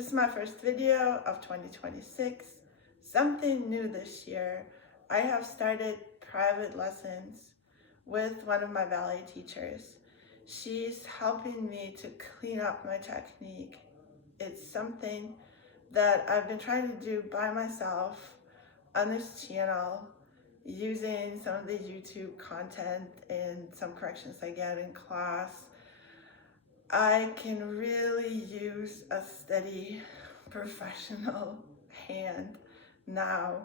This is my first video of 2026. Something new this year. I have started private lessons with one of my ballet teachers. She's helping me to clean up my technique. It's something that I've been trying to do by myself on this channel, using some of the YouTube content and some corrections I get in class. I can really use a steady professional hand now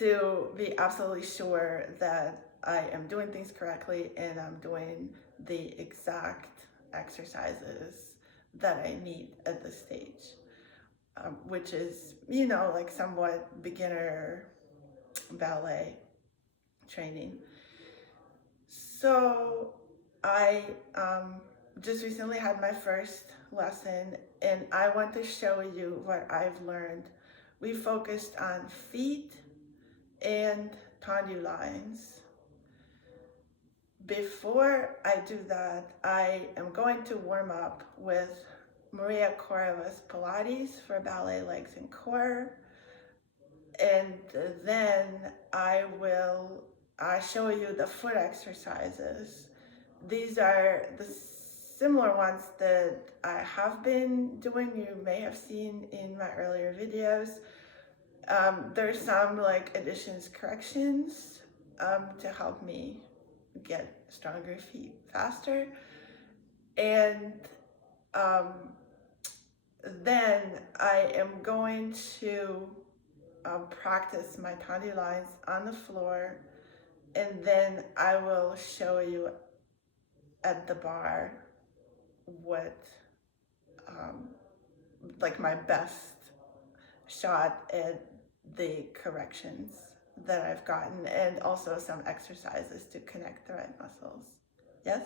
to be absolutely sure that I am doing things correctly and I'm doing the exact exercises that I need at this stage, which is, like somewhat beginner ballet training. So I just recently had my first lesson and I want to show you what I've learned. We focused on feet and tendu lines. Before I do that, I am going to warm up with Maria Khoreva's Pilates for ballet, legs, and core. And then I will show you the foot exercises. These are the similar ones that I have been doing. You may have seen in my earlier videos. There's some additions, corrections to help me get stronger feet faster. And then I am going to practice my tendu lines on the floor, and then I will show you at the bar what my best shot at the corrections that I've gotten, and also some exercises to connect the right muscles. Yes?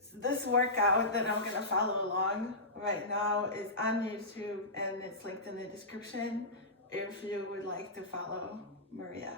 So this workout that I'm gonna follow along right now is on YouTube and it's linked in the description if you would like to follow Maria.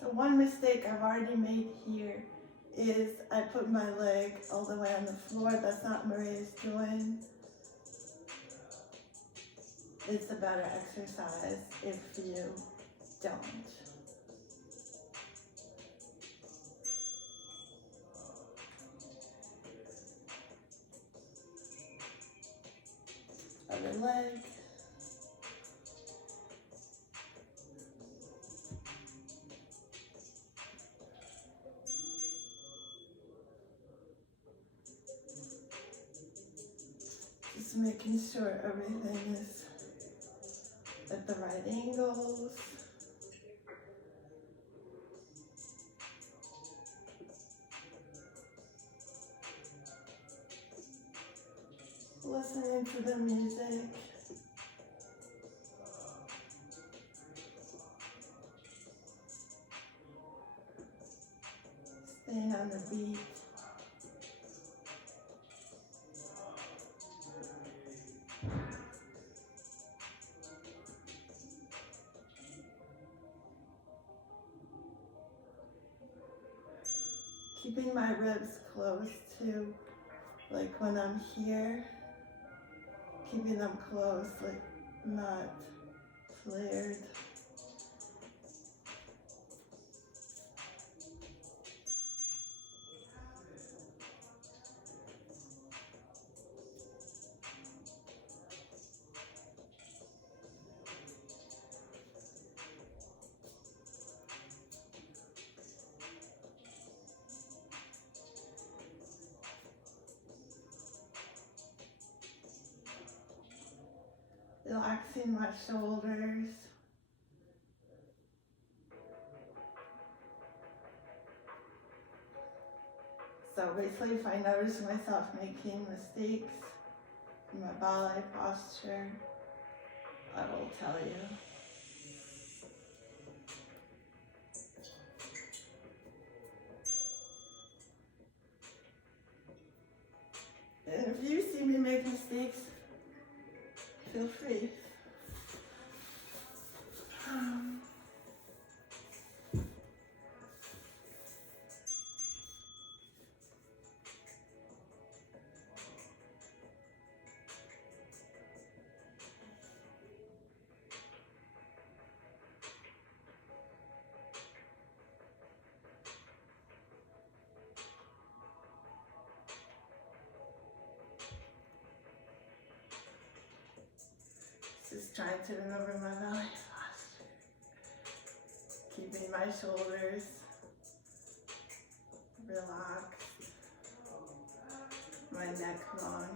So one mistake I've already made here is I put my leg all the way on the floor. That's not Maria's doing. It's a better exercise if you don't. Other leg. Just making sure everything is at the right angles. listening to the music. Staying on the beat. Keeping my ribs close too, like when I'm here, keeping them close, like not flared. Relaxing my shoulders. So basically, if I notice myself making mistakes in my ballet posture, I will tell you. And if you see me make mistakes, feel free. Just trying to remember my ballet posture. Keeping my shoulders relaxed, my neck long.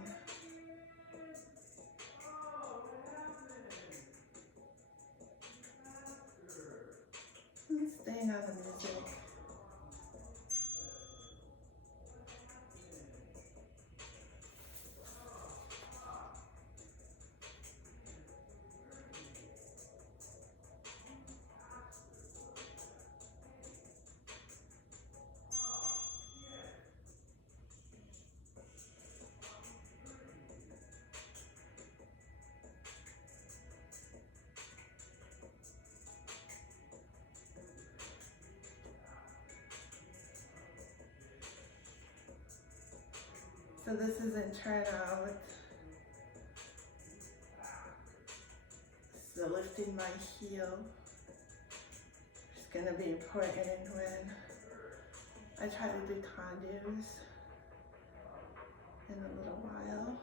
And staying on the music. So this is in turnout. So lifting my heel is going to be important when I try to do tendus in a little while.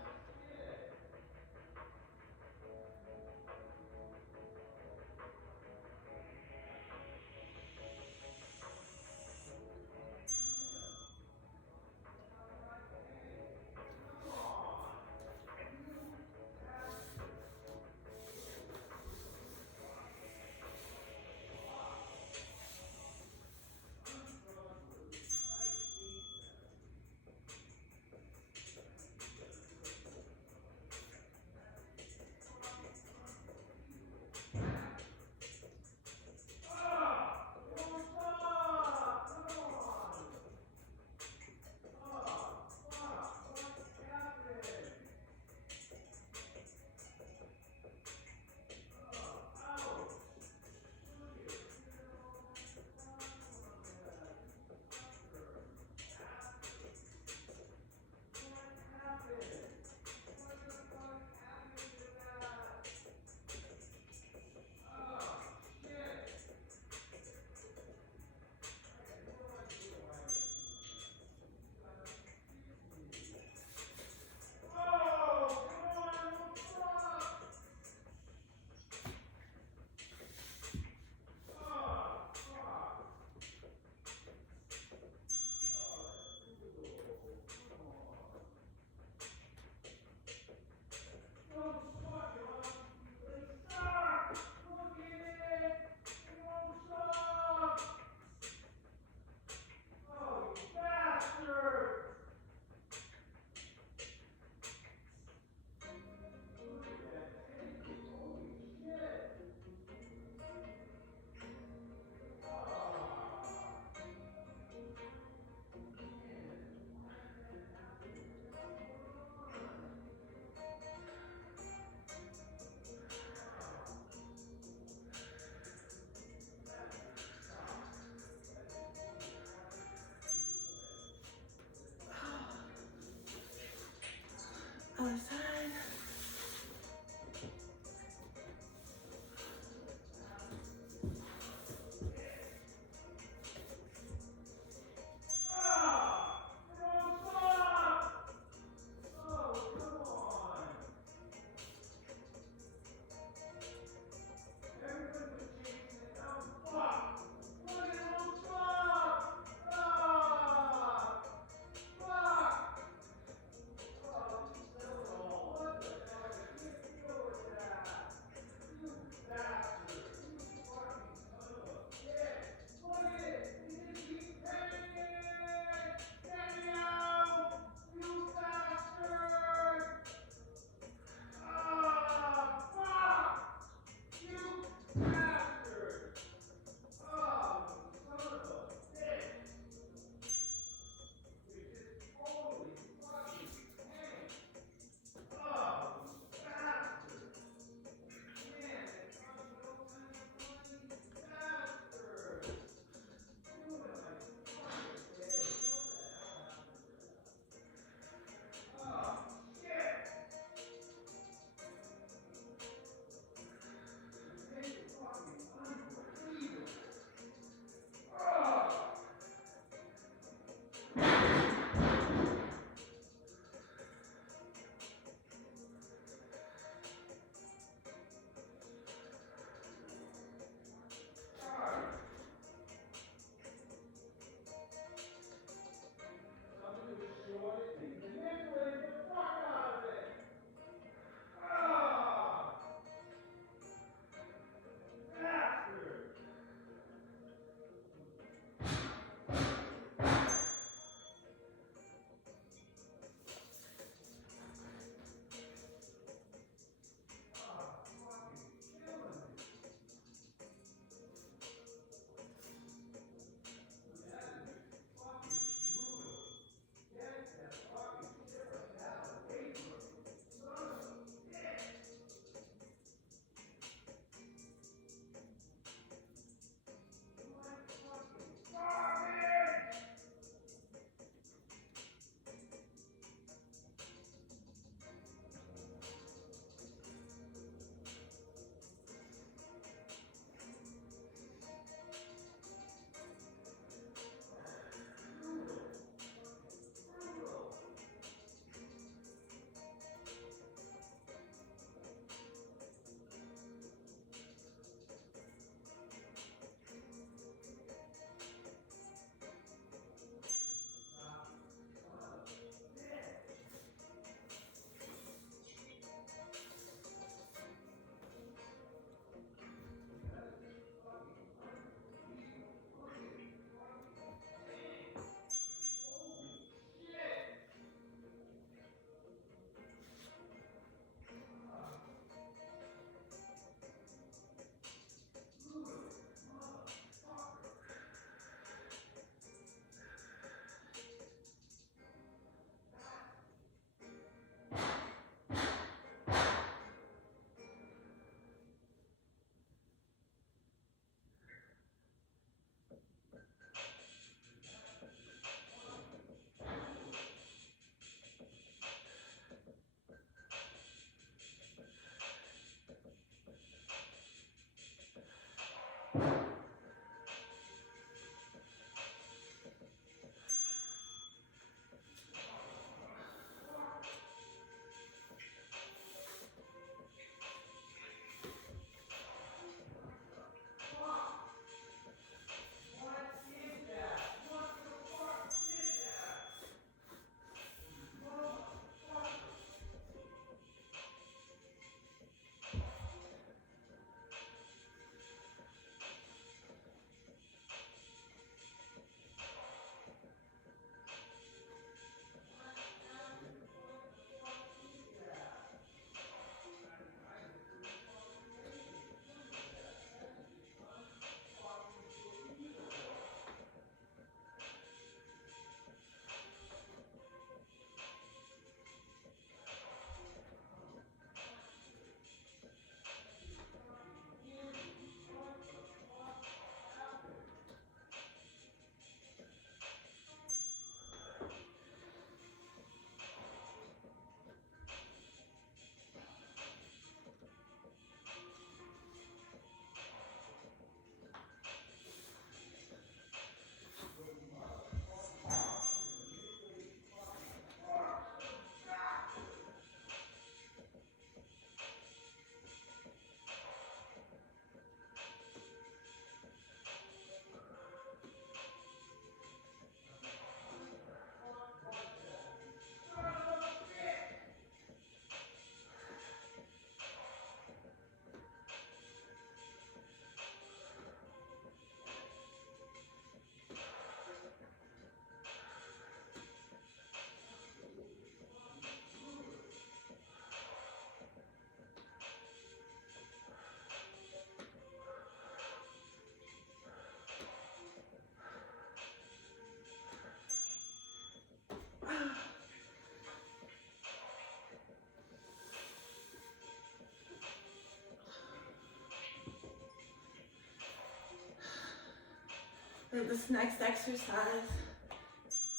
For this next exercise,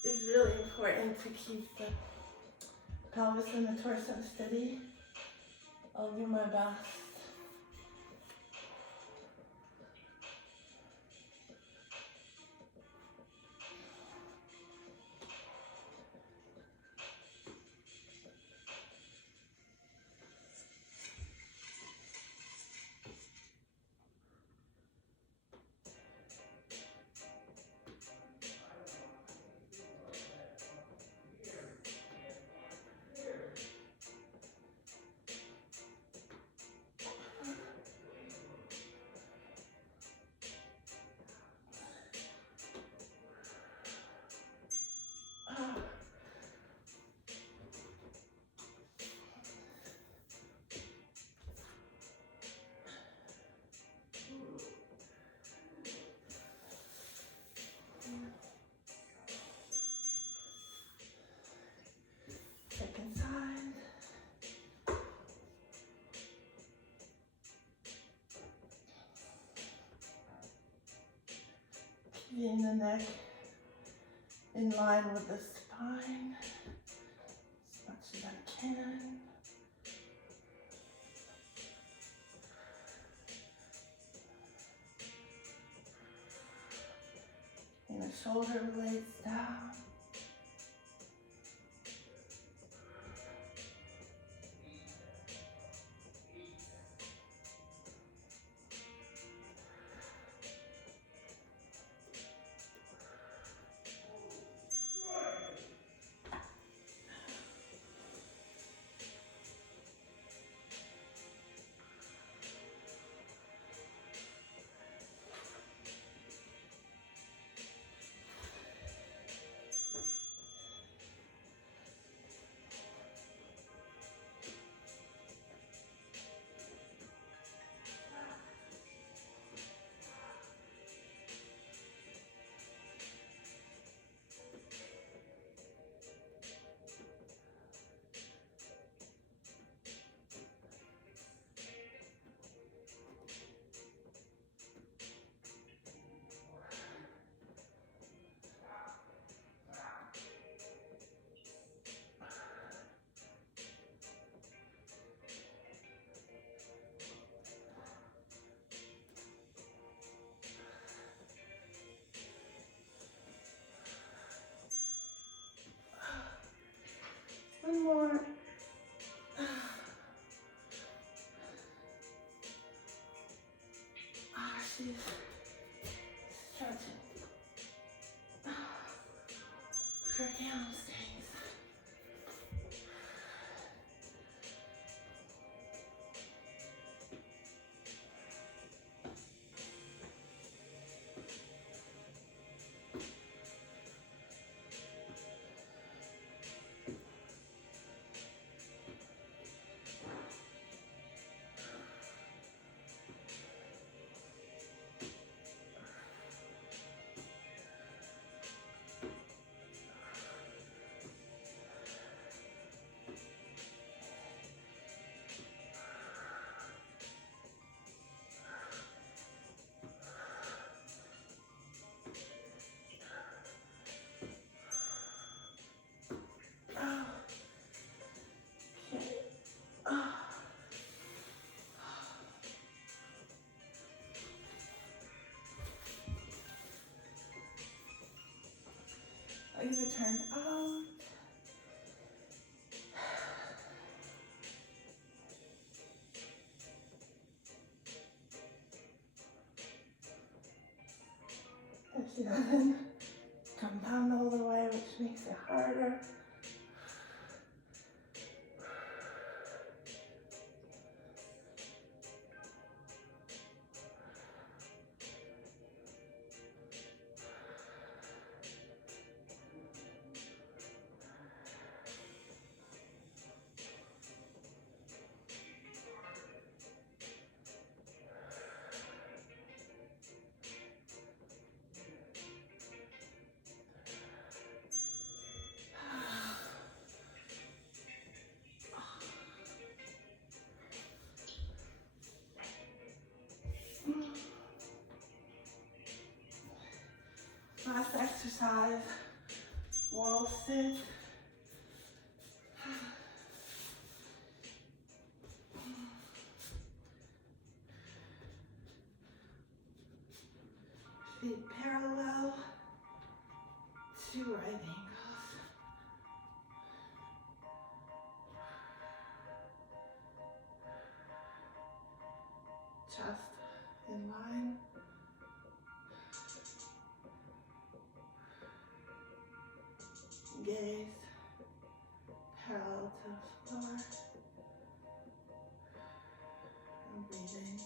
it's really important to keep the pelvis and the torso steady. I'll do my best. Second side. Keeping the neck in line with the spine as much as I can. And the shoulder blades down. One more. She's stretching. Her hamstrings. Legs are turned out. If she doesn't come down all the way, which makes it harder. exercise, wall sit. Feet parallel to right ankles. Chest in line. Gaze parallel to the floor. And breathing.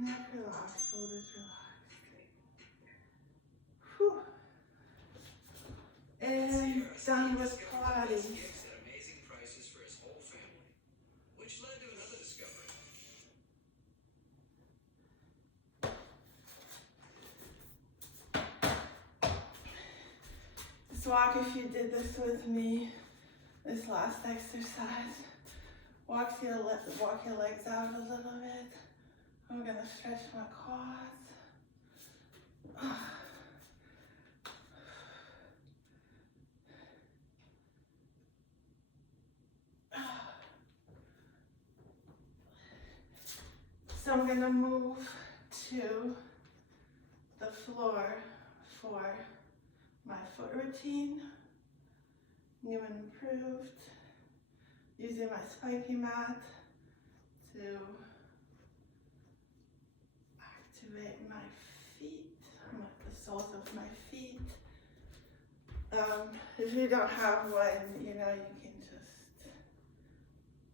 Neck relaxed, shoulders relaxed. Whew. And done with Pilates. Just walk if you did this with me. This last exercise. Walk your legs out a little bit. I'm gonna stretch my quads. So I'm gonna move to the floor for my foot routine. New and improved. Using my spiky mat to activate my feet, the soles of my feet. If you don't have one, you know, you can just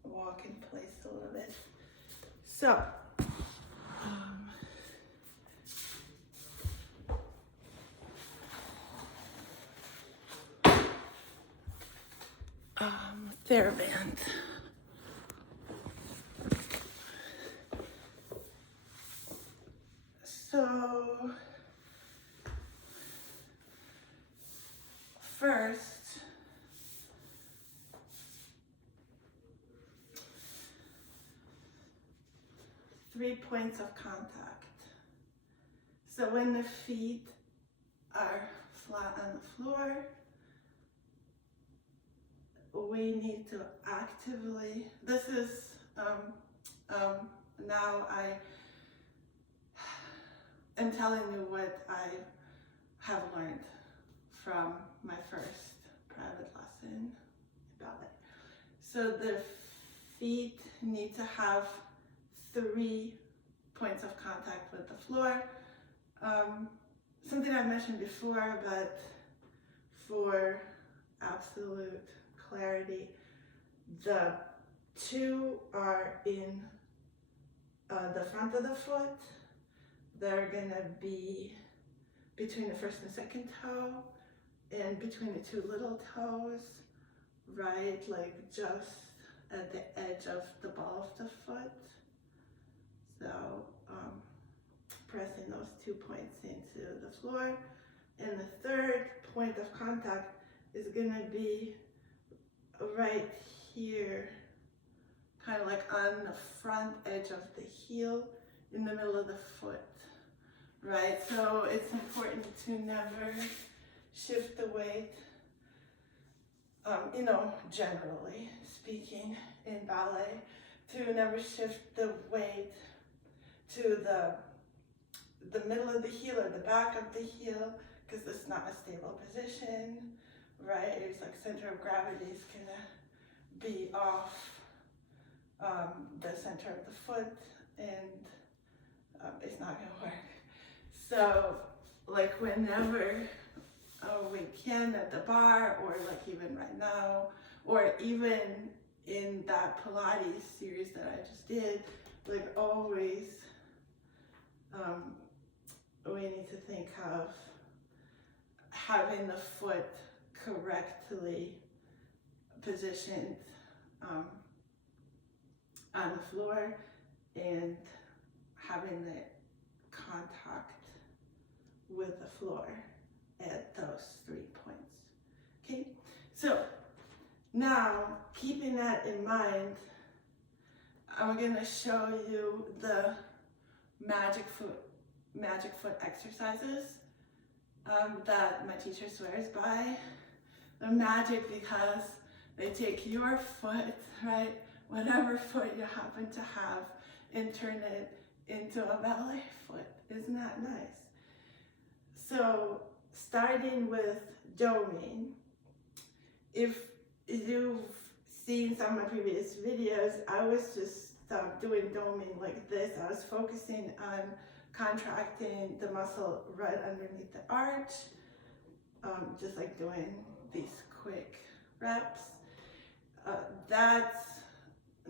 walk in place a little bit. So, theraband. So, first, three points of contact. So when the feet are flat on the floor, we need to actively, this is, now I am telling you what I have learned from my first private lesson in ballet. So the feet need to have 3 points of contact with the floor. Something I mentioned before, but for absolute clarity, the 2 are in the front of the foot. They're gonna be between the first and second toe and between the 2 little toes, right? Like just at the edge of the ball of the foot. So pressing those 2 points into the floor. And the 3rd point of contact is gonna be right here, kind of like on the front edge of the heel in the middle of the foot, right? So it's important to never shift the weight, you know, generally speaking in ballet, to never shift the weight to the middle of the heel or the back of the heel, because it's not a stable position, right? It's like center of gravity is gonna be off the center of the foot, and it's not gonna work. So like whenever we can at the bar, or like even right now, or even in that Pilates series that I just did, like always, we need to think of having the foot correctly positioned on the floor and having the contact with the floor at those 3 points. Okay, so now keeping that in mind, I'm going to show you the magic foot exercises that my teacher swears by. They're magic because they take your foot, right, whatever foot you happen to have, and turn it into a ballet foot. Isn't that nice? So starting with doming, if you've seen some of my previous videos, I was just doing doming like this. I was focusing on contracting the muscle right underneath the arch, just like doing these quick reps. That's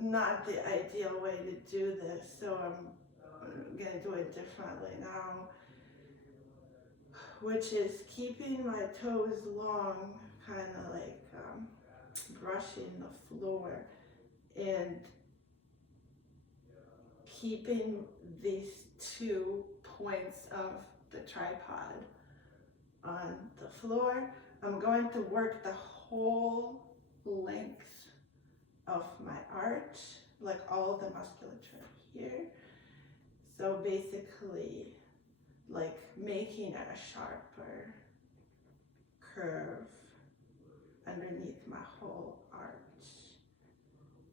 not the ideal way to do this, so I'm gonna do it differently now, which is keeping my toes long, kind of like brushing the floor, and keeping these 2 points of the tripod on the floor. I'm going to work the whole length of my arch, like all the musculature here. So basically, like making a sharper curve underneath my whole arch.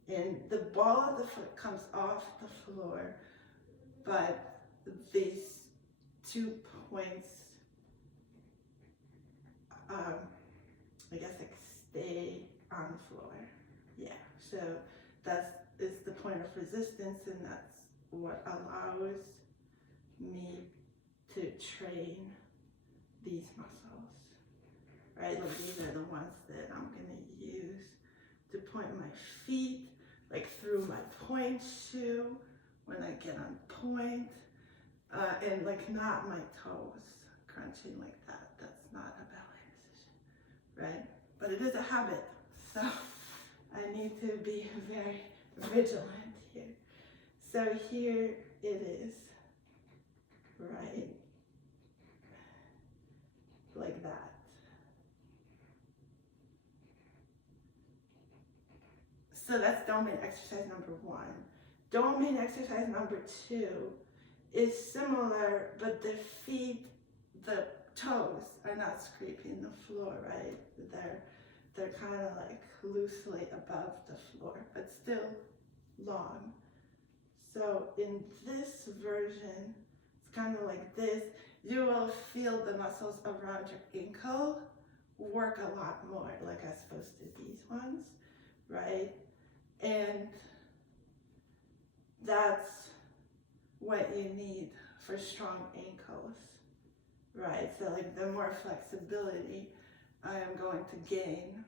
And the ball of the foot comes off the floor, but these 2 points, I guess, like stay on the floor. Yeah, so that is the point of resistance, and that's what allows me to train these muscles, right? Like these are the ones that I'm gonna use to point my feet, like through my pointe shoe when I get on point, and like not my toes crunching like that. That's not a ballet position, right? But it is a habit, so I need to be very vigilant here. So here it is, right? Like that. So that's doming exercise number 1. Doming exercise number 2 is similar, but the feet, the toes are not scraping the floor, right? They're kind of like loosely above the floor, but still long. So in this version, it's kind of like this. You will feel the muscles around your ankle work a lot more, like as opposed to these ones, right? And that's what you need for strong ankles, right? So like the more flexibility I am going to gain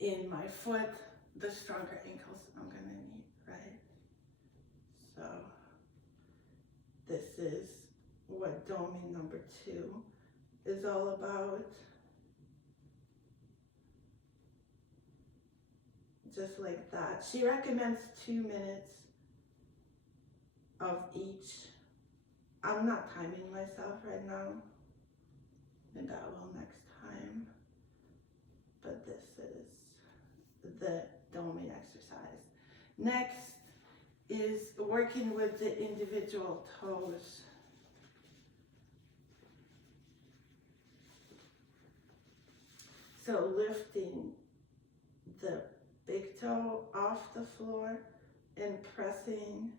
in my foot, the stronger ankles I'm gonna need, right? So this is what doming number 2 is all about. Just like that. She recommends 2 minutes of each. I'm not timing myself right now. Maybe I will next time. But this is the doming exercise. Next is working with the individual toes. So lifting the big toe off the floor and pressing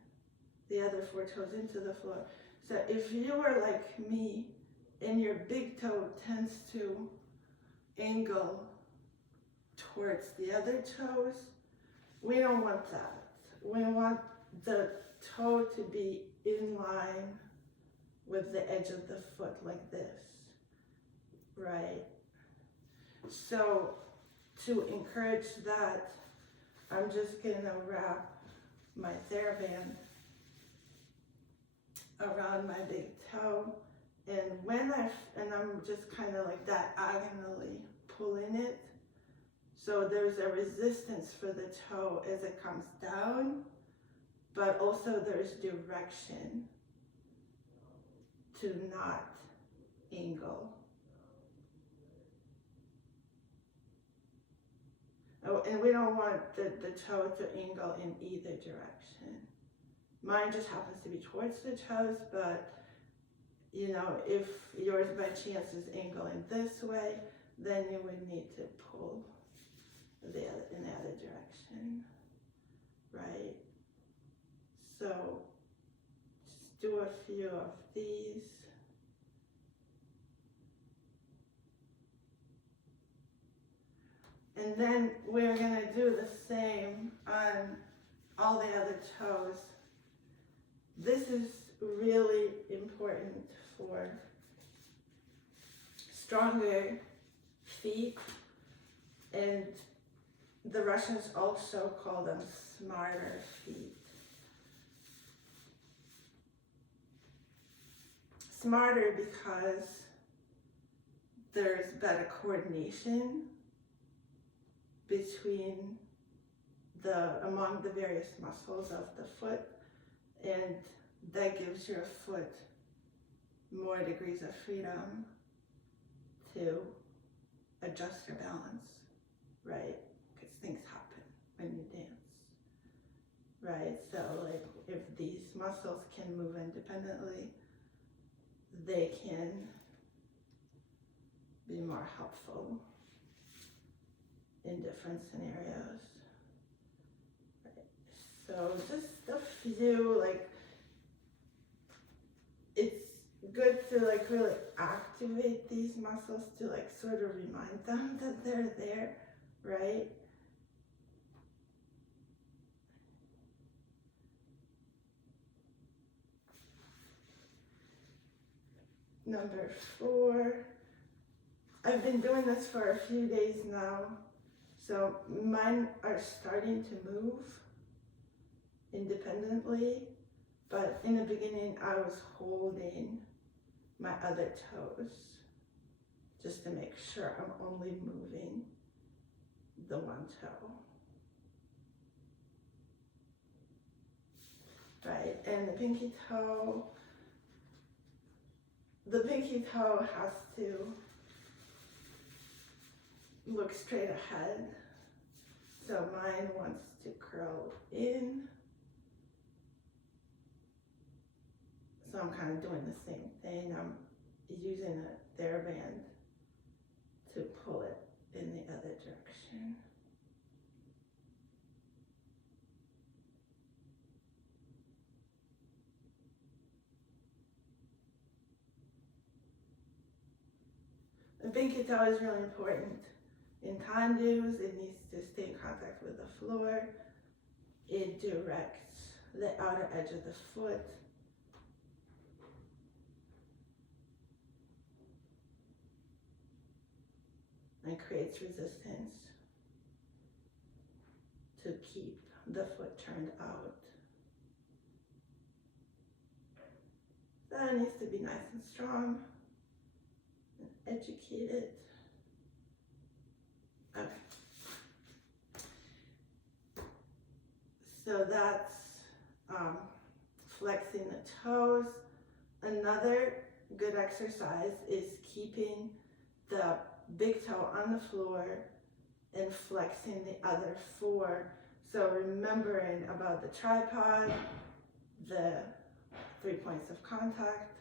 the other 4 toes into the floor. So if you are like me and your big toe tends to angle towards the other toes, we don't want that. We want the toe to be in line with the edge of the foot like this, right? So to encourage that, I'm just gonna wrap my theraband around my big toe, and I'm just kind of like diagonally pulling it. So there's a resistance for the toe as it comes down, but also there's direction to not angle. Oh, and we don't want the toe to angle in either direction, Mine just happens to be towards the toes, but you know, if yours by chance is angling this way, then you would need to pull in the other direction, right? So just do a few of these. And then we're going to do the same on all the other toes. This is really important for stronger feet, and the Russians also call them smarter feet. Smarter because there's better coordination between among the various muscles of the foot, and that gives your foot more degrees of freedom to adjust your balance, right? Because things happen when you dance, right? So like if these muscles can move independently, they can be more helpful in different scenarios. Right. So just a few, like, it's good to like really activate these muscles to like sort of remind them that they're there, right? Number 4, I've been doing this for a few days now, so mine are starting to move independently, but in the beginning I was holding my other toes just to make sure I'm only moving the one toe, right? And the pinky toe has to look straight ahead. So mine wants to curl in. So I'm kind of doing the same thing. I'm using a theraband to pull it in the other direction. The pinky toe is really important. In Tendus, it needs to stay in contact with the floor. It directs the outer edge of the foot. And creates resistance to keep the foot turned out. That needs to be nice and strong and educated. Okay. So that's flexing the toes. Another good exercise is keeping the big toe on the floor and flexing the other 4. So remembering about the tripod, the 3 points of contact,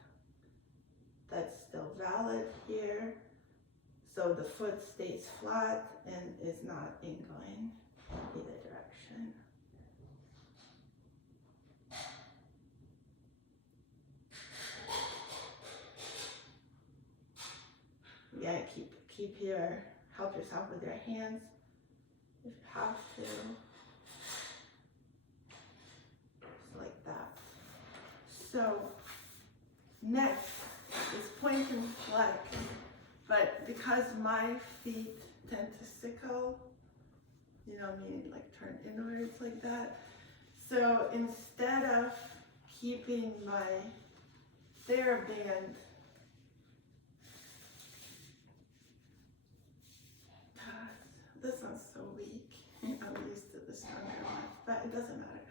that's still valid here. So the foot stays flat and is not angling either direction. Yeah, help yourself with your hands if you have to. Just like that. So next is point and flex, but because my feet tend to sickle, you know, meaning like turn inwards like that. So instead of keeping my theraband this one's so weak. I'm used to the stronger one, but it doesn't matter.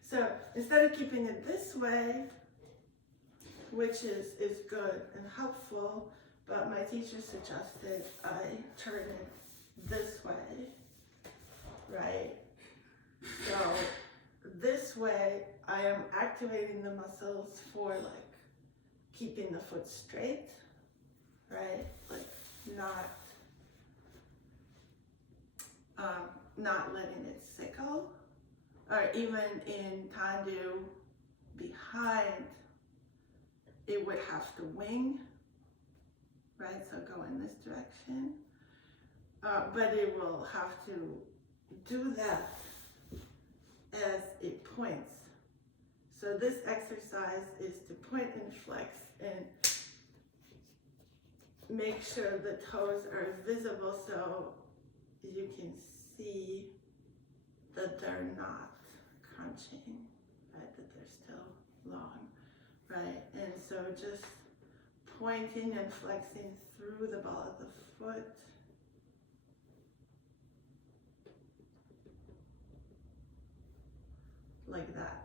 So instead of keeping it this way, which is good and helpful, but my teacher suggested I turn it this way, right? So this way I am activating the muscles for like keeping the foot straight, right? Like not letting it sickle, or even in Tendu behind, it would have to wing, right? So go in this direction, but it will have to do that as it points. So this exercise is to point and flex and make sure the toes are visible so you can see that they're not crunching, right? That they're still long, right? And so just pointing and flexing through the ball of the foot. Like that.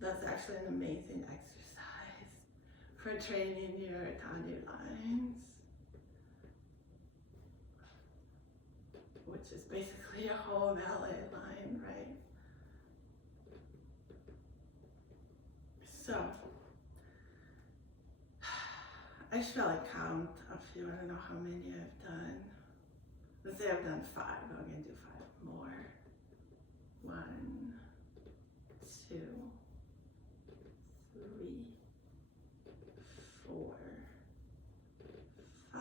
That's actually an amazing exercise for training your Tendu lines, which is basically a whole ballet line, right? So, I should probably count if you want to know how many I've done. Let's say I've done 5, I'm going to do 5 more. 1, 2, 3, 4, 5,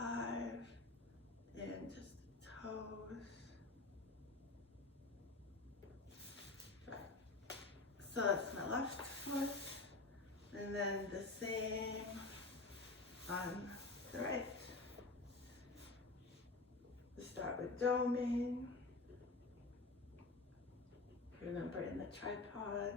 and just the toes. Right. So that's my left foot, and then the same on the right. We start with doming. Remember in the tripod.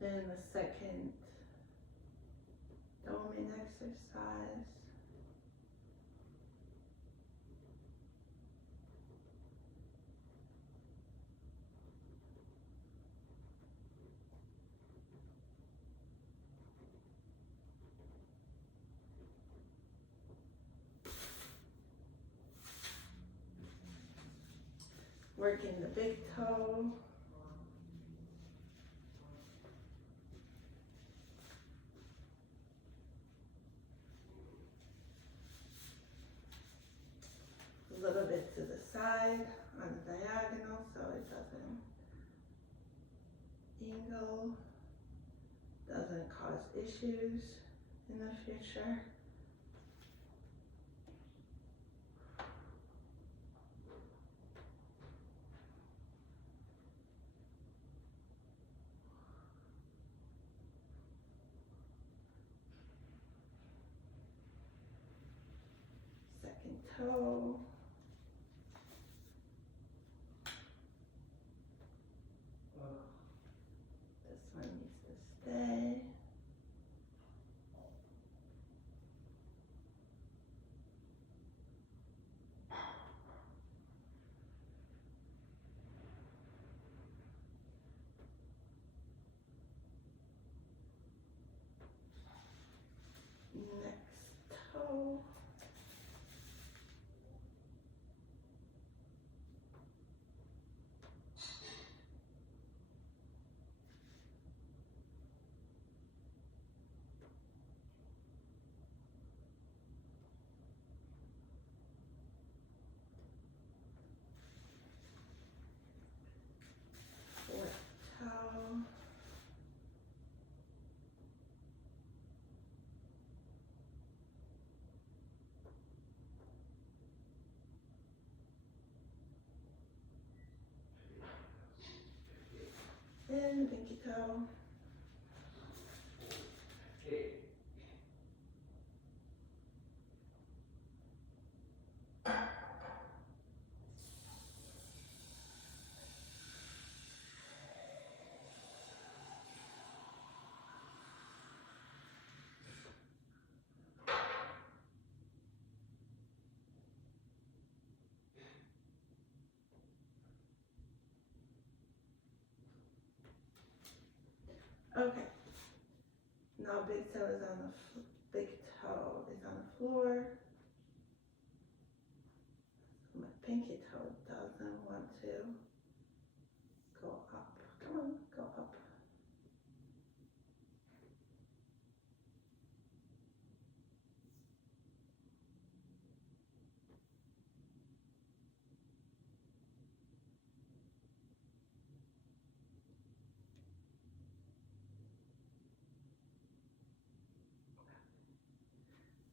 Then the second doming exercise. Working the big toe. A little bit to the side on the diagonal so it doesn't angle, doesn't cause issues in the future. Second toe. This one needs to stay. Next toe. Fourth toe. And pinky toe. Okay. Now big toe is on big toe is on the floor. My pinky toe doesn't want to go up. Come on, go up.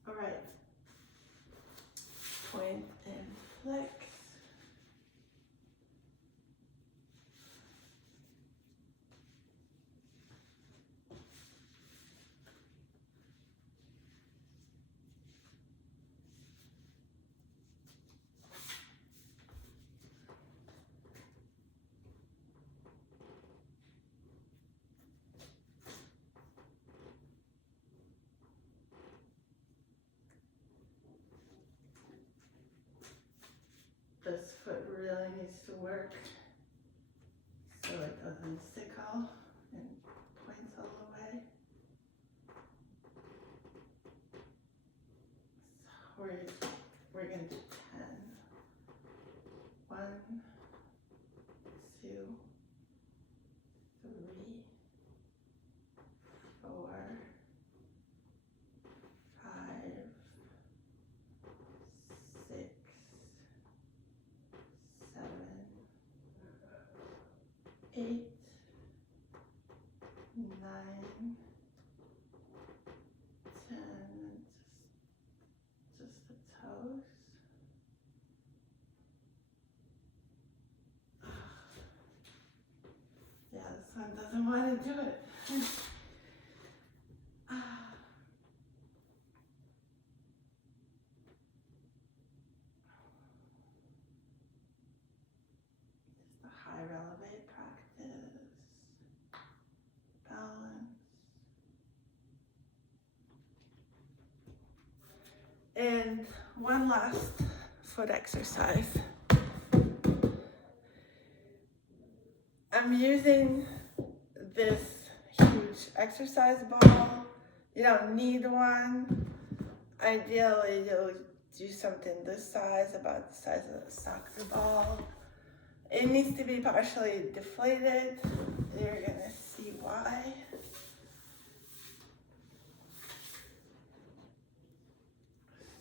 All right. Point and flex. This foot really needs to work so it doesn't sickle and points all the way. So we're gonna do 10. 1, 2, 3, 4, 5, 6, 7, 8, 9, 10, just the toes. Yeah, this one doesn't want to do it. Just a high releve practice. Balance. And one last foot exercise. I'm using this huge exercise ball. You don't need one. Ideally, you'll do something this size, about the size of a soccer ball. It needs to be partially deflated. You're gonna see why.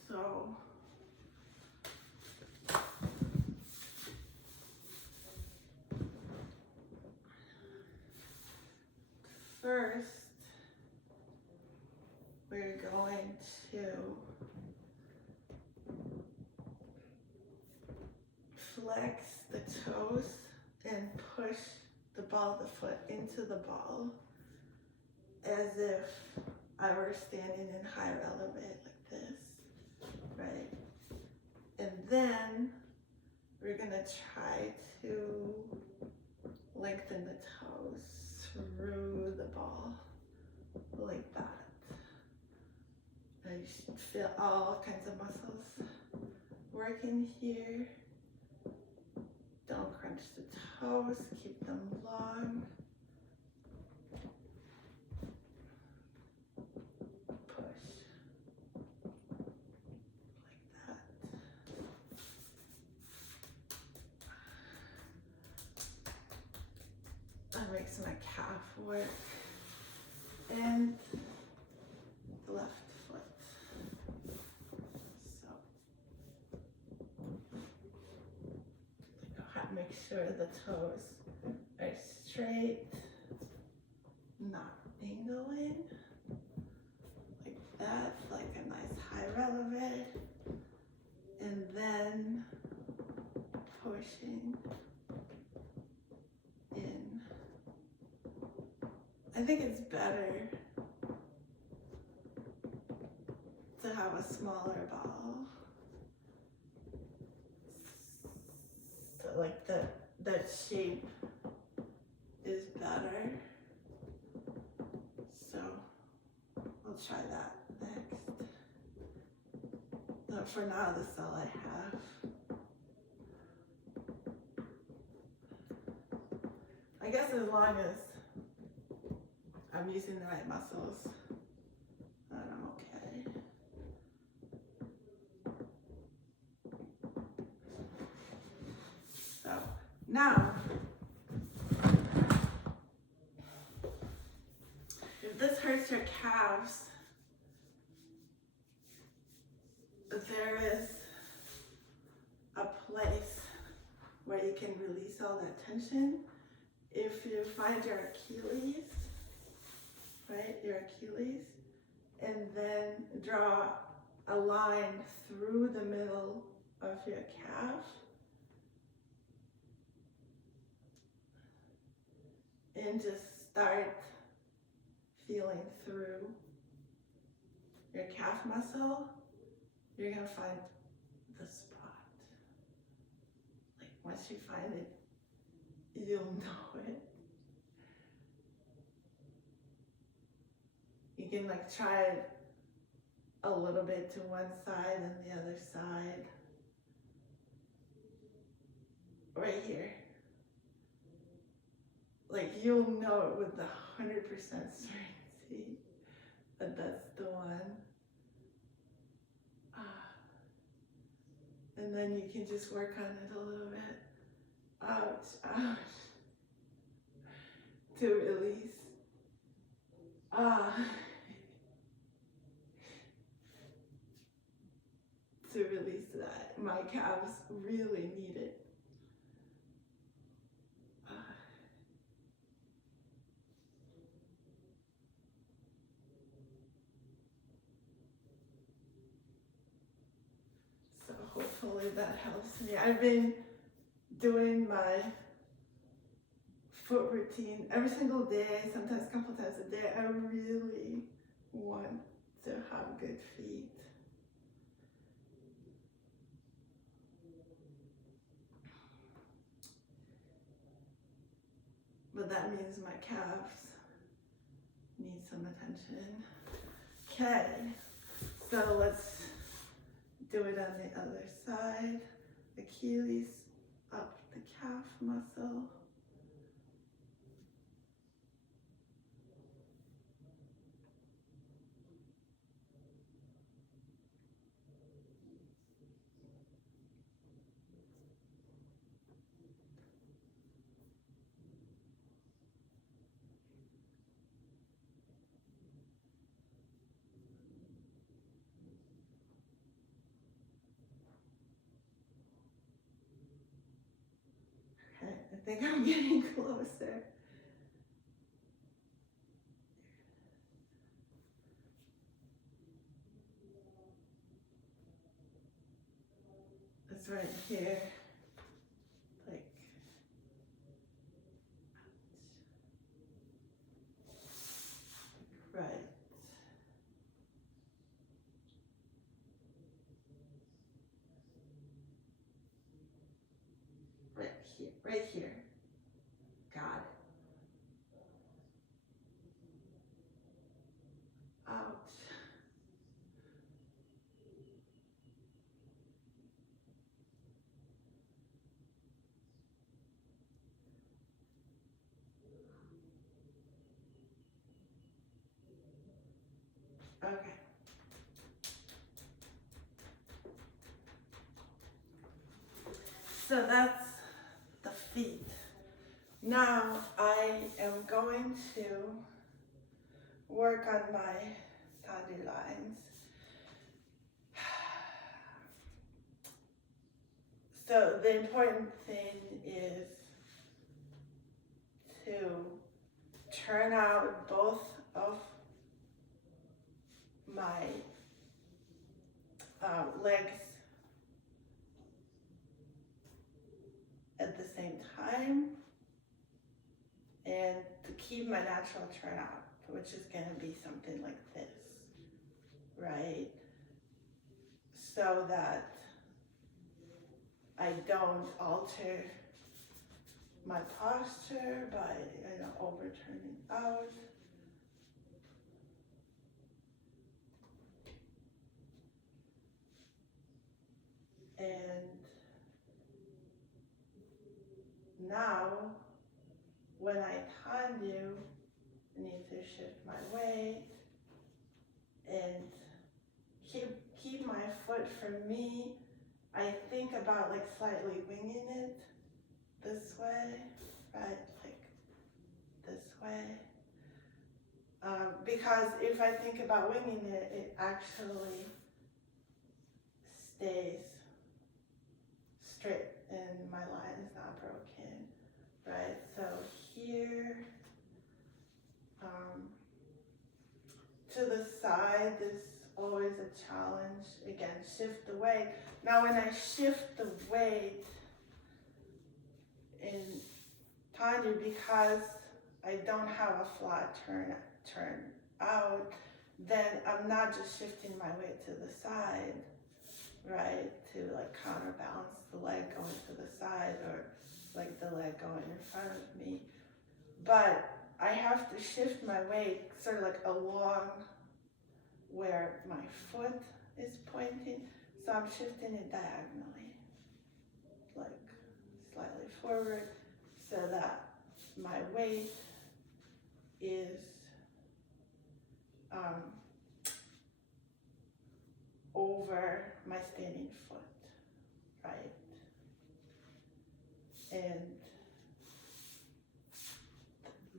So, first, we're going to flex the toes and push the ball of the foot into the ball as if I were standing in high releve like this, right? And then we're gonna try to lengthen the toes through the ball like that. And you should feel all kinds of muscles working here. Don't crunch the toes, keep them long. Push. Like that. That makes my calf work. And the left foot. So, make sure the toes are straight, not angling, like that, like a nice high releve, and then pushing in. I think it's better to have a smaller ball. So like that shape is better. So we'll try that next. But for now, this is all I have. I guess as long as I'm using the right muscles and I'm okay. So now, if this hurts your calves, there is a place where you can release all that tension. If you find your Achilles, right, your Achilles, and then draw a line through the middle of your calf, and just start feeling through your calf muscle, you're gonna find the spot. Like once you find it, you'll know it. You can like try it a little bit to one side and the other side. Right here. Like you'll know it with 100% certainty that that's the one. And then you can just work on it a little bit. Ouch, ouch. To release. To release that. My calves really need it. So hopefully that helps me. I've been doing my foot routine every single day, sometimes a couple times a day. I really want to have good feet. But that means my calves need some attention. Okay, so let's do it on the other side. Achilles up the calf muscle. Okay, I think I'm getting closer. It's right here. Like, right. Right here, right here. Got it. Ouch. Okay. So that's the feet. Now I am going to work on my Tendu lines. So the important thing is to turn out both of my legs at the same time, and to keep my natural turnout, which is going to be something like this, right? So that I don't alter my posture by overturning out. And now, when I Tendu, I need to shift my weight and keep my foot. For me, I think about like slightly winging it this way, right? Like this way. Because if I think about winging it, it actually stays straight and my line is not broken, right? So here, to the side, this is always a challenge. Again, shift the weight. Now when I shift the weight in Tendu, because I don't have a flat turn out, then I'm not just shifting my weight to the side, right, to like counterbalance the leg going to the side or like the leg going in front of me, but I have to shift my weight sort of like along where my foot is pointing, so I'm shifting it diagonally, like slightly forward, so that my weight is over my standing foot, right? And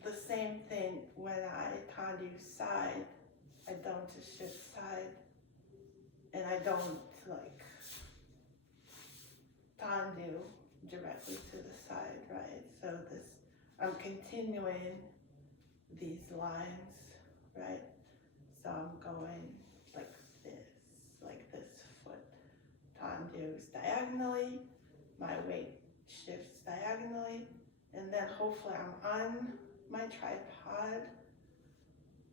the same thing when I Tendu side, I don't just shift side, and I don't like Tendu directly to the side, right? So this, I'm continuing these lines, right? So I'm going like this foot Tendu's diagonally, my weight shifts diagonally, and then hopefully I'm on my tripod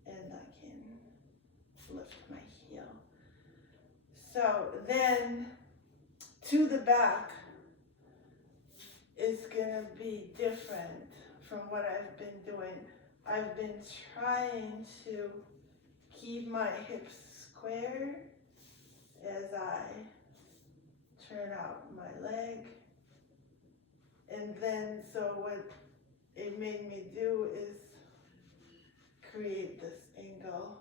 and I can lift my heel. So then to the back is gonna be different from what I've been doing. I've been trying to keep my hips square as I turn out my leg. And then, so what it made me do is create this angle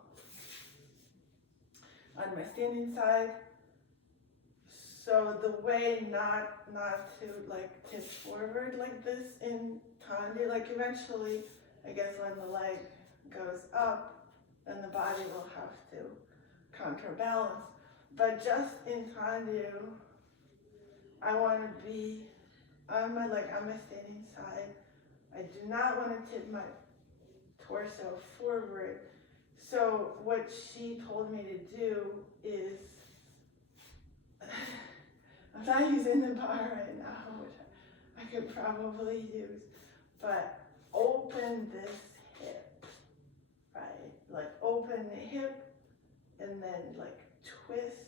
on my standing side. So the way not to like tip forward like this in Tendu, like eventually, I guess when the leg goes up, then the body will have to counterbalance. But just in Tendu, I want to be on my standing side. I do not want to tip my torso forward. So what she told me to do is, I'm not using the bar right now, which I could probably use, but open this hip, right? Like open the hip and then like twist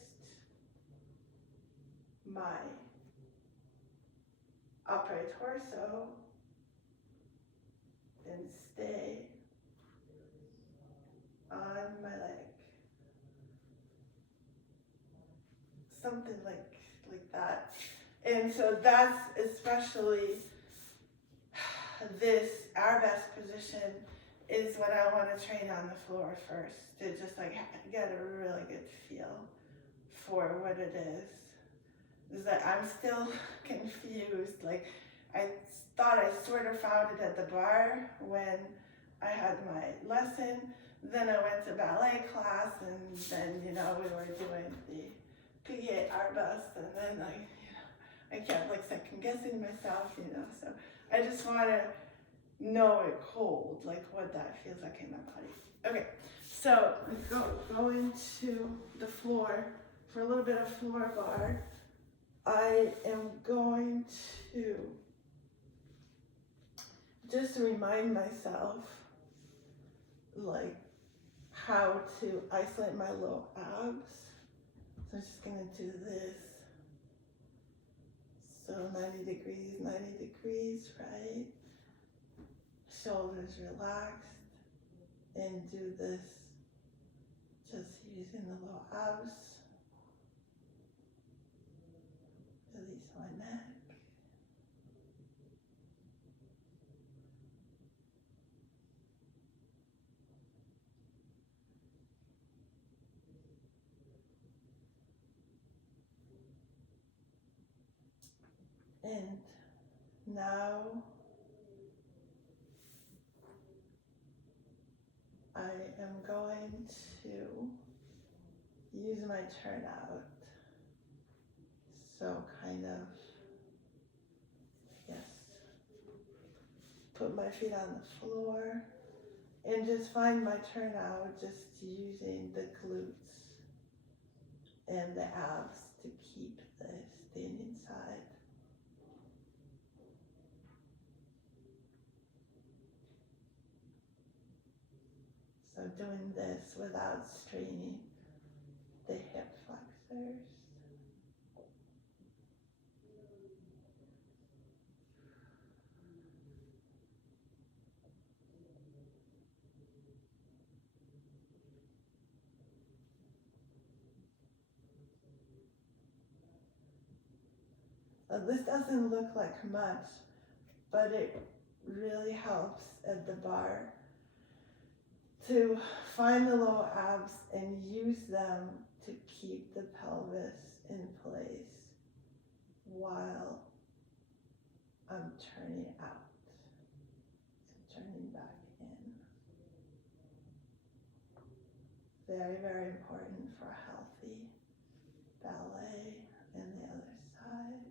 my upper torso and stay on my leg. Something like that. And so that's especially this arabesque position is what I want to train on the floor first, to just like get a really good feel for what it is that I'm still confused. Like I thought I sort of found it at the bar when I had my lesson. Then I went to ballet class, and then we were doing the plie arabesque, and then I kept like second guessing myself, So I just want to know it cold, like what that feels like in my body. Okay, so go into the floor for a little bit of floor bar. I am going to just remind myself like how to isolate my low abs. So I'm just gonna do this. So 90 degrees, right? Shoulders relaxed, and do this just using the low abs. Release my neck. And now I am going to use my turnout. So kind of, yes, put my feet on the floor and just find my turnout, just using the glutes and the abs to keep the standing side. So doing this without straining the hip flexors. Now, this doesn't look like much, but it really helps at the barre to find the low abs and use them to keep the pelvis in place while I'm turning out, so turning back in. Very, very important for a healthy ballet. And the other side.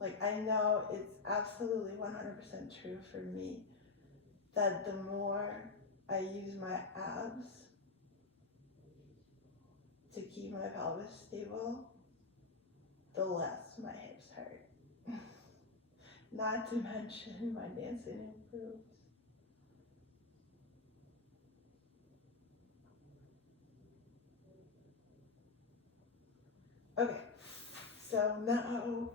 Like, I know it's absolutely 100% true for me that the more I use my abs to keep my pelvis stable, the less my hips hurt. Not to mention my dancing improves. Okay, so now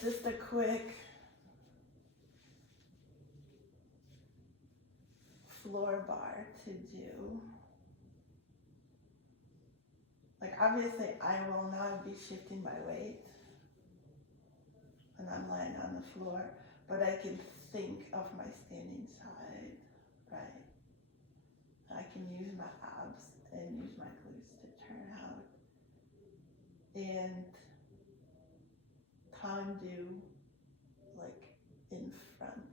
just a quick floor bar to do. Like, obviously I will not be shifting my weight when I'm lying on the floor, but I can think of my standing side, right? I can use my abs and use my glutes to turn out. And Tendu, like in front,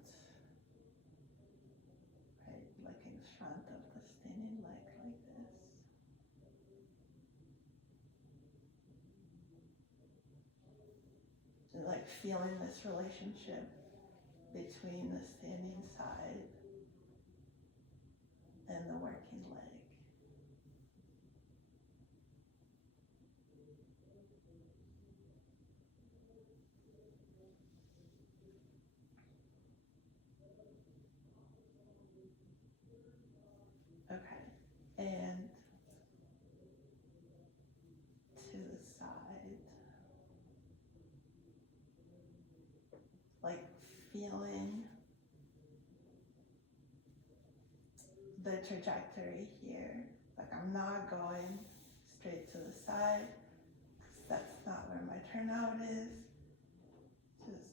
right? Like in front of the standing leg, like this. And like feeling this relationship between the standing side and the working leg. Okay, and to the side, like feeling the trajectory here. Like, I'm not going straight to the side, because that's not where my turnout is. Just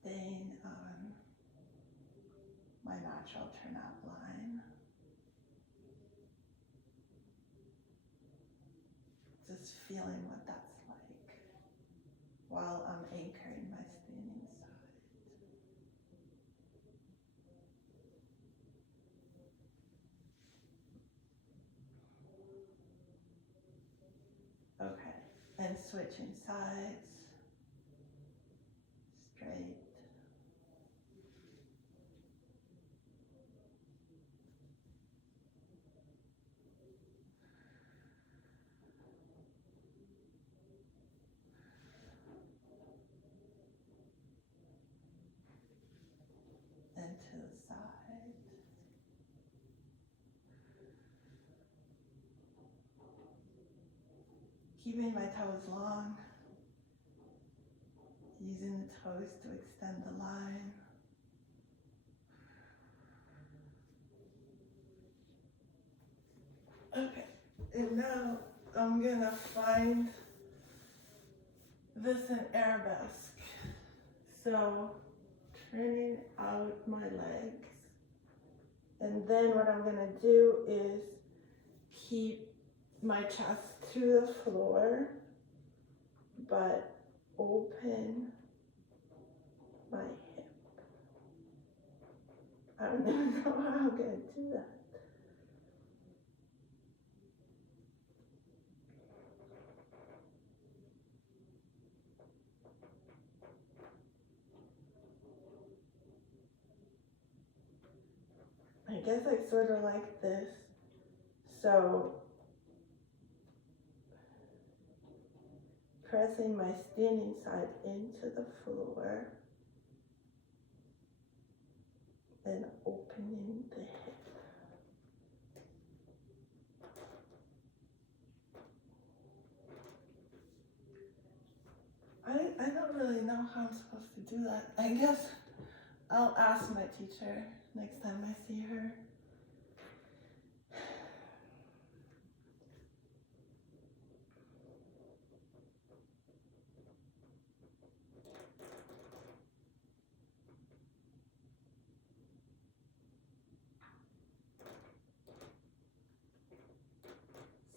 staying on my natural turnout line. Just feeling what that's like while I'm anchoring my standing side. Okay, and switching sides, straight. And to the side. Keeping my toes long, using the toes to extend the line. And now I'm gonna find this in arabesque. So turning out my legs. And then what I'm gonna do is keep my chest to the floor, but open my hip. I don't even know how I'm gonna do that. I guess I sort of like this. So pressing my standing side into the floor and opening the hip. I don't really know how I'm supposed to do that. I guess I'll ask my teacher next time I see her.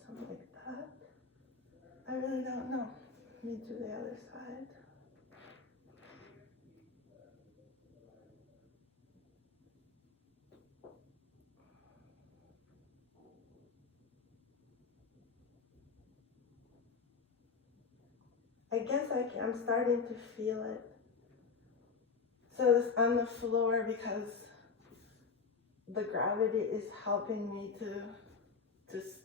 Something like that. I really don't know. Let me do the other side. I guess I'm starting to feel it. So it's on the floor because the gravity is helping me to just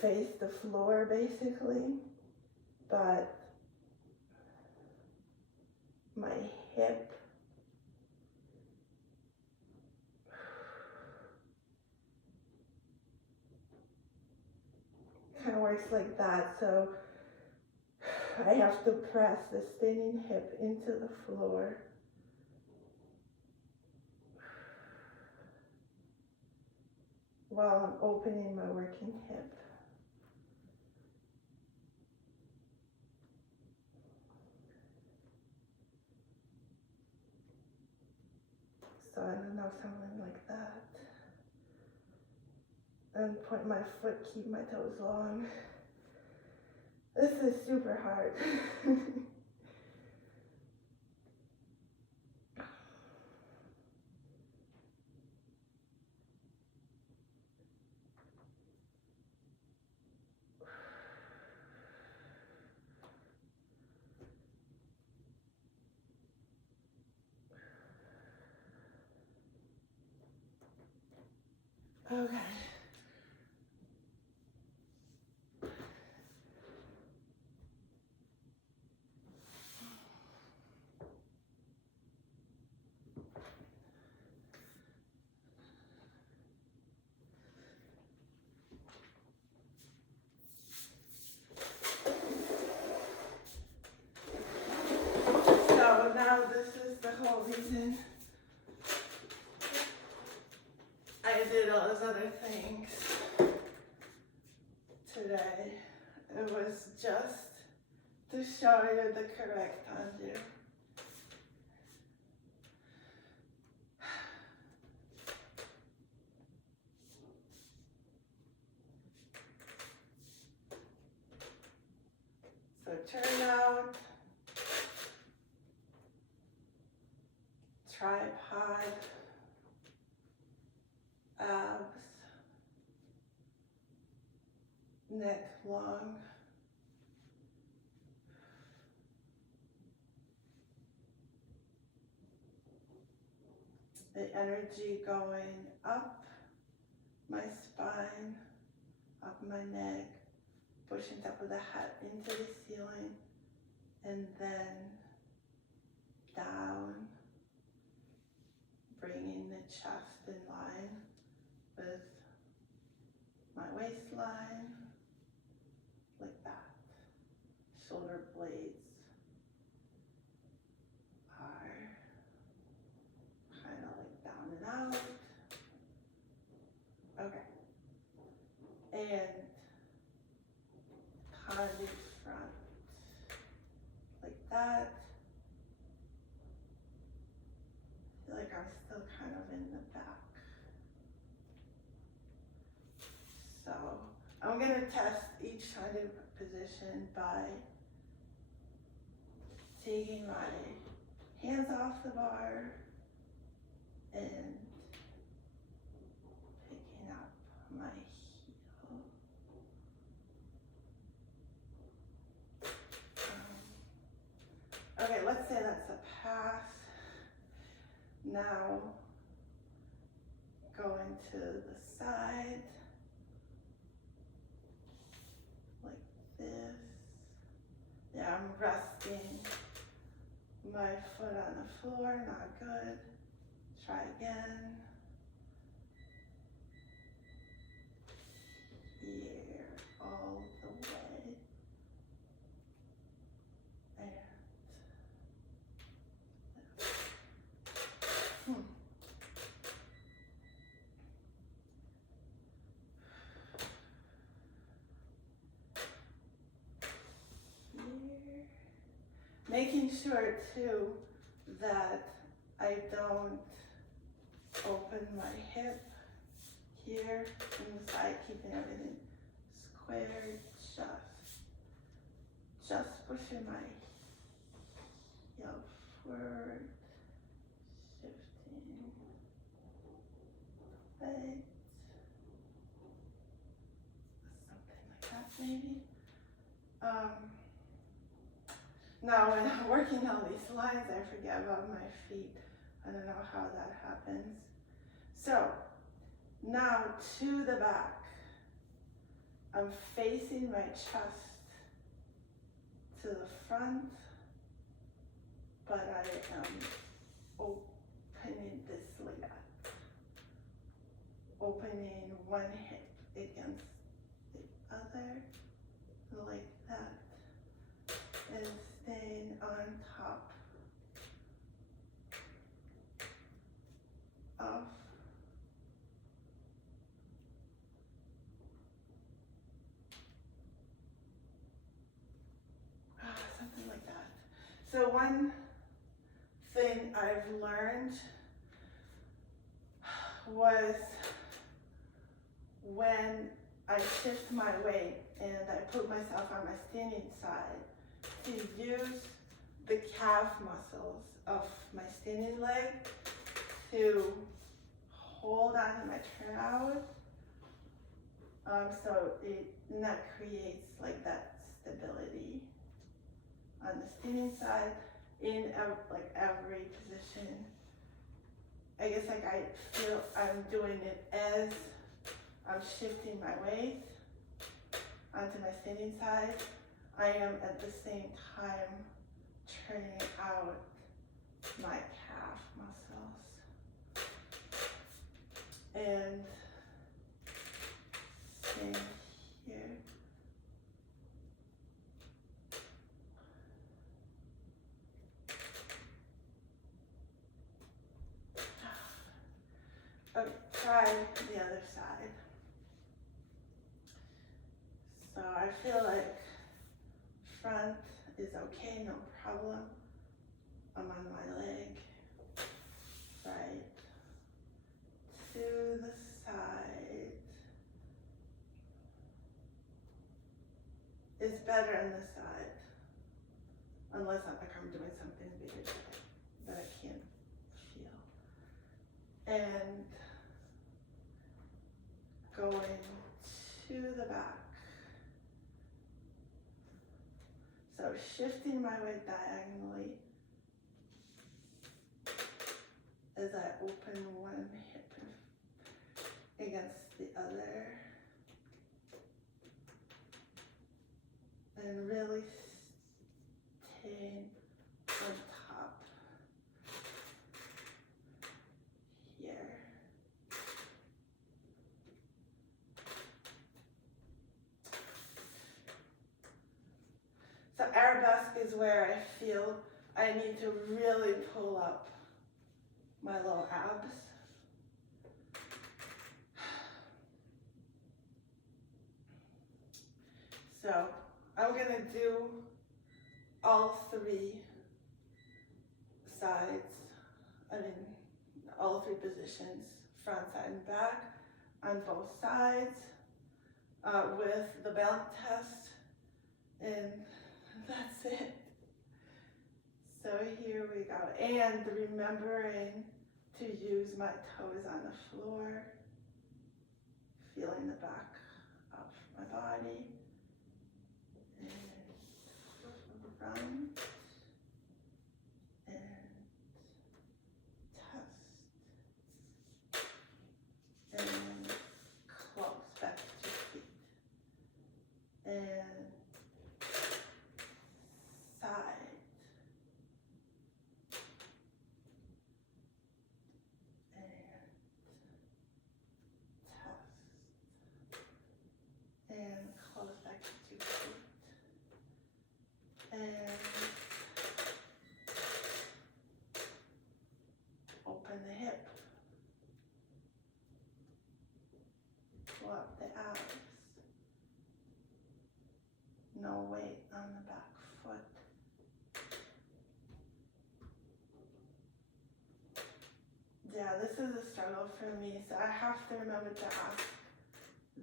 face the floor basically, but my hip kind of works like that. So I have to press the standing hip into the floor. While I'm opening my working hip. So I don't know, something like that. And point my foot, keep my toes long. This is super hard. Okay. So now this is the whole reason I did all those other things today. It was just to show you the correct undo. So turnout, tripod, abs, neck long, the energy going up my spine, up my neck, pushing top of the head into the ceiling, and then down, bringing the chest in line with my waistline, like that. Shoulder blades are kind of like down and out. Okay, arms still kind of in the back. So I'm going to test each kind of position by taking my hands off the bar and picking up my heel. Okay, let's say that's a pass. Now going to the side, like this. Yeah, I'm resting my foot on the floor, not good. Try again. Here, all the way. And here. Making sure too that I don't open my hip here in the side, keeping everything square, just pushing my heel forward, shifting legs, something like that maybe. Now when I'm working on these lines, I forget about my feet. I don't know how that happens. So now to the back, I'm facing my chest to the front, but I am opening this leg up, opening one hip against the other, like that, and staying on top of something like that. So one thing I've learned was when I shift my weight and I put myself on my standing side, to use the calf muscles of my standing leg to hold on to my turnout. So that creates like that stability on the standing side in like every position. I guess like I feel I'm doing it as I'm shifting my weight onto my standing side. I am at the same time turning out my calf muscles. And same here. Okay, try the other side. So I feel like front is okay, no problem. I'm on my leg. Right to the side. It's better on the side, unless I'm doing something bigger that I can't feel. And going to the back. So shifting my weight diagonally as I open one hip against the other. And really staying on top here. So arabesque is where I feel I need to really pull up my lower abs. So I'm gonna do all three sides, all three positions, front, side, and back, on both sides, with the belt test, and that's it. So here we go, and remembering to use my toes on the floor, feeling the back of my body, and front, and test, and close back to feet, and side, and test, and close back to feet, and open the hip, pull up the abs, no weight on the back foot. Yeah, this is a struggle for me, so I have to remember to ask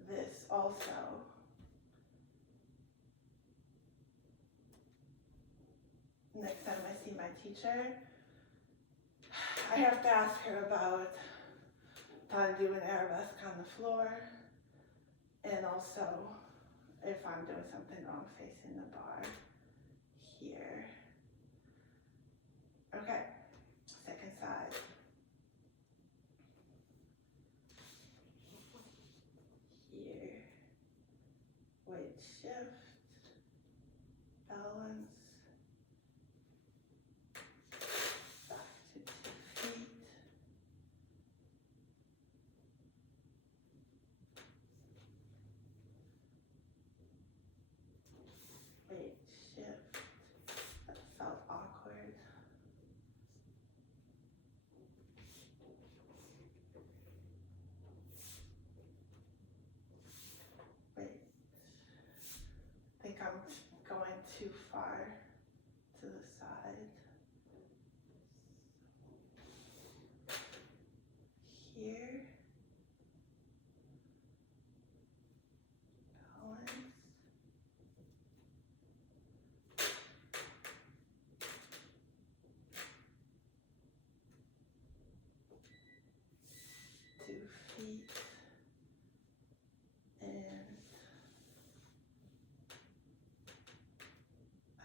this also. Next time I see my teacher, I have to ask her about Tendu and arabesque on the floor, and also if I'm doing something wrong facing the bar here. Okay, second side. Here, weight shift, balance, back to 2 feet, weight shift, that felt awkward. Wait, I think I'm going too far to the side. Here, balance, 2 feet, and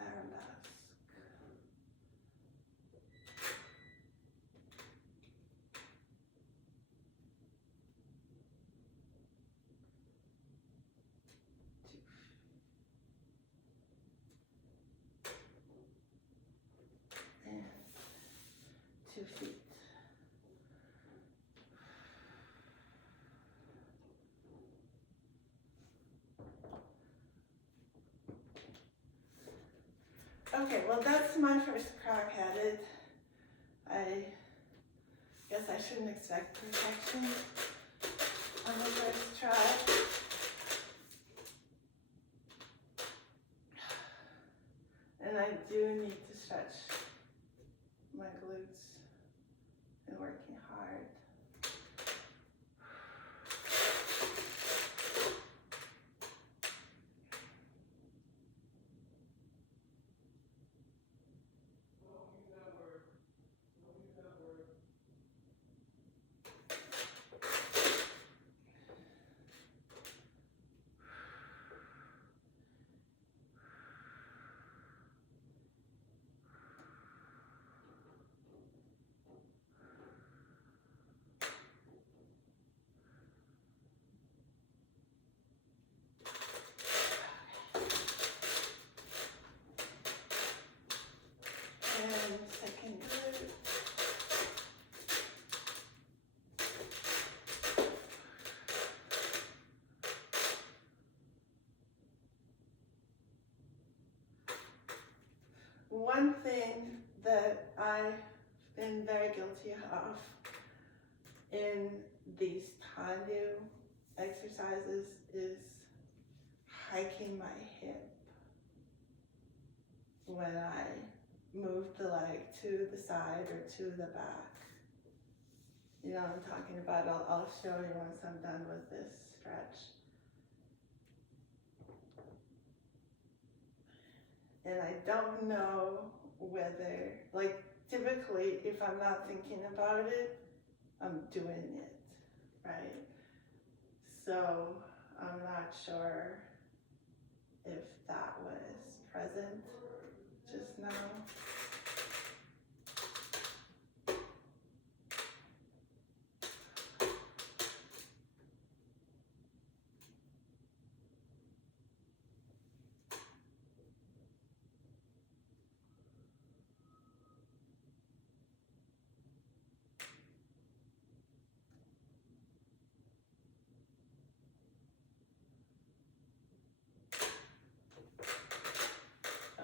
arabesque. And 2 feet. Okay, well that's my first crack at it. I guess I shouldn't expect perfection on the first try. And I do need to stretch my glutes and working hard. And second glute. One thing that I've been very guilty of in these Tendu exercises is hiking my hip when I move the leg to the side or to the back. you know what I'm talking about. I'll show you once I'm done with this stretch. And I don't know whether, like, typically if I'm not thinking about it, I'm doing it, right? So I'm not sure if that was present just now.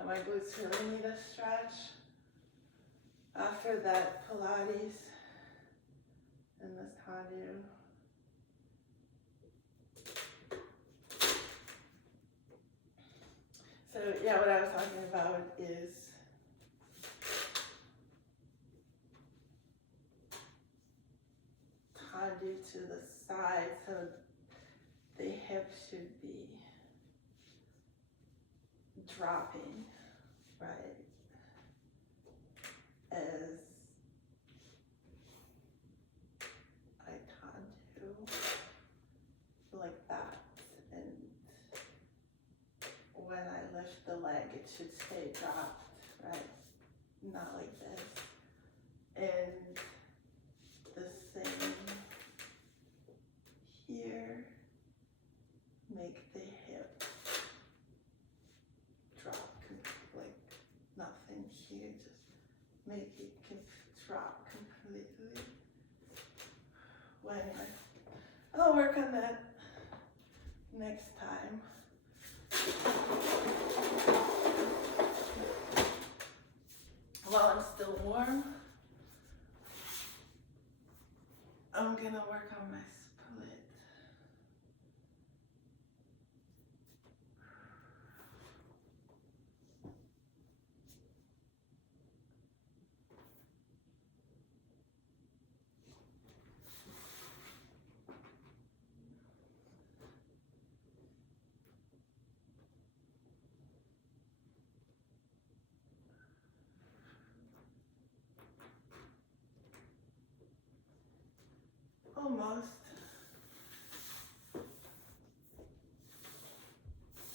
My glutes really need a stretch after that Pilates and this Tendu. So yeah, what I was talking about is Tendu to the side, so the hip should be dropping, right, as I Tendu, like that, and when I lift the leg, it should stay dropped, right, not like this, and the same here, make the hip drop, like nothing here, just make it drop completely. Well, anyway, I'll work on that next time. While I'm still warm, I'm gonna work on my split. Almost.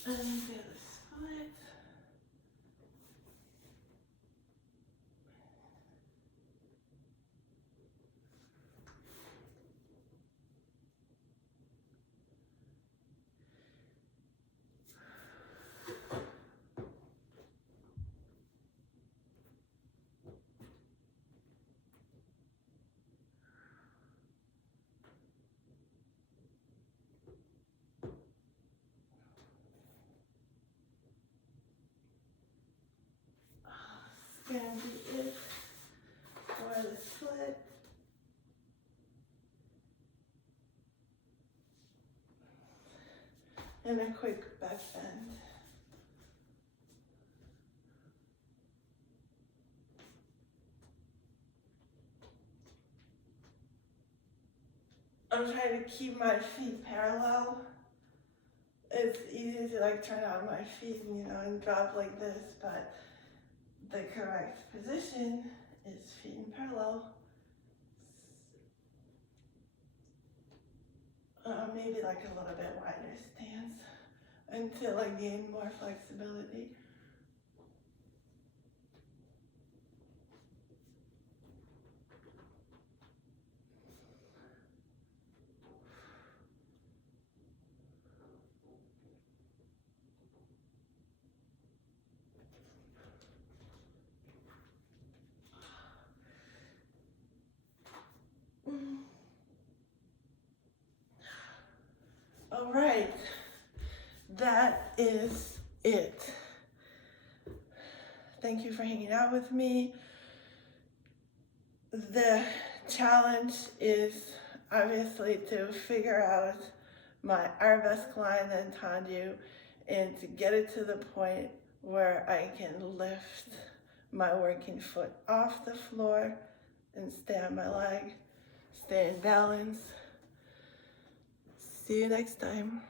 And do the split. It's gonna be it for the split. And a quick back bend. I'm trying to keep my feet parallel. It's easy to like turn out my feet, you know, and drop like this, but the correct position is feet in parallel. Maybe like a little bit wider stance until I gain more flexibility. All right, that is it. Thank you for hanging out with me. The challenge is obviously to figure out my arabesque line and tendu and to get it to the point where I can lift my working foot off the floor and stay on my leg. stay in balance. See you next time.